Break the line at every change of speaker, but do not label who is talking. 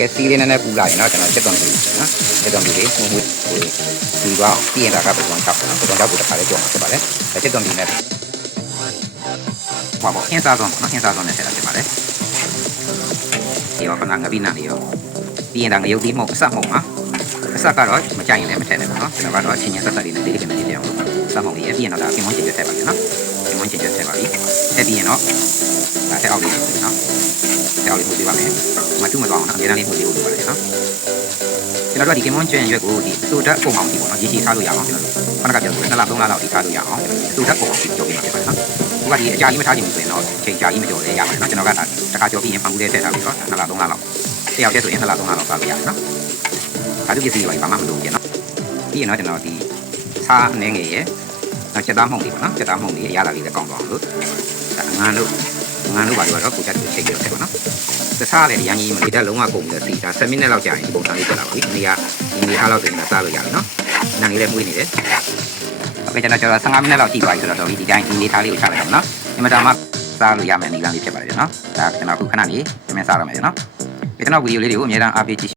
ကဲစီးလေးနည်းနည်းပူလာရင်တော့ကျွန်တော်ချက်သွန်ပြီနော်ချက်သွန်ပြီလေးဟိုဟိုဟိုဒီကွာပြီးရင်ဒါကပုံစံချောက်နော်ပုံစံချောက်ကိုတစ်ခါလေးကြောက်မှာဖြစ်ပါတယ်ချက်သွန်ပြီနဲ့ဟောပေါ့အင်းစားဆုံးနော်အင်းစားဆုံးနဲ့ဆက်တာဖြစ်ပါတယ်ဒီတော့ခဏငပိနာနေရောပြီးရင်ဒါငရုတ်ပြီးမဟုတ်အဆက်မဟုတ်ပါအဆက်ကတော့မကြိုက်ရင်လည်းမထည့်နဲ့ပေါ့နော်ကျွန်တော်ကတော့ချင်းချင်းဆက်ဆက်လေးနဲ့လေးလေးနဲ့လေးလေးအောင်လုပ်ပါ ဆက်မဟုတ်လေးပြီးရင်တော့ဒါပြင်မွန်ချင်ချက်ထည့်ပါမယ်နော်ပြင်မွန်ချင်ချက်ထည့်ပါပြီထည့်ပြီးရင်တော့ဒါထည့်အောင်လေးနော်ထည့်အောင်လေးပို့ပေးပါမယ်မတူးမသွားအောင်နော်အများကြီးပို့ပေးဖို့လိုပါတယ်နော်ကျွန်တော်တို့ဒီကင်မွန်ကျွန်းရွက်ကိုဒီစူဓာတ်ပုံအောင်ဒီပေါ့နော်ရေရှည်ထားလို့ရအောင်ကျွန်တော်တို့ခဏကပြောလို့2လ3လလောက်ဒီထားလို့ရအောင်စူဓာတ်ပုံအောင်ဒီကြော်ပေးမှာဖြစ်ပါတယ်နော်ဘုကဒီအကြာကြီးမထားချင်ဘူးဆိုရင်တော့ချိန်ကြာကြီးမကြော်လဲရပါတယ်နော်ကျွန်တော်ကဒါတခါကြော်ပြီးရင်ဖန်ကူးလေးထည့်ထားပြီးတော့2လ3လလောက်တယောက်တည်းဆိုရင်2လ3လလောက်စားလို့ရတယ်နော်ဒါတို့ပစ္စည်းတွေဘာမှမလုပ်ဘူးနော်ပြီးရင်တော့ကျွန်တော်ဒီ အားအနည်းငယ်ရယ်နောက်ချက်သားမှုန့်လေးပေါ့နော်ချက်သားမှုန့်လေးရလာလေးလည်းကောင်းသွားအောင်လို့ဒါငန်းတို့ငန်းတို့ပါလို့တော့ကိုချက်တူချိန်ရတယ်ပေါ့နော်တခြားလည်းရန်ကြီးမလေးတက်လုံးဝကုန်ပြီစီဒါ7မိနစ်လောက်ကြာရင်ဒီပုံစံလေးတက်လာပါပြီနေရာဒီနေရာလောက်တင်တာစားလို့ရပြီနော်နံလေးလည်းမှုနေတယ်အခုကျွန်တော်ကျွန်တော်15မိနစ်လောက်ကြည့်သွားပြီဆိုတော့ဒီတိုင်းဒီနေသားလေးကိုချလိုက်ပါမယ်နော်ဒီမှာဒါမှစားလို့ရမယ့်အနေအထားလေးဖြစ်ပါတယ်နော်ဒါကျွန်တော်အခုခဏလေးပြင်ဆင်စားရမယ်နော်ဒီတော့ဗီဒီယိုလေးတွေကိုအများအားအားပေးကြည့်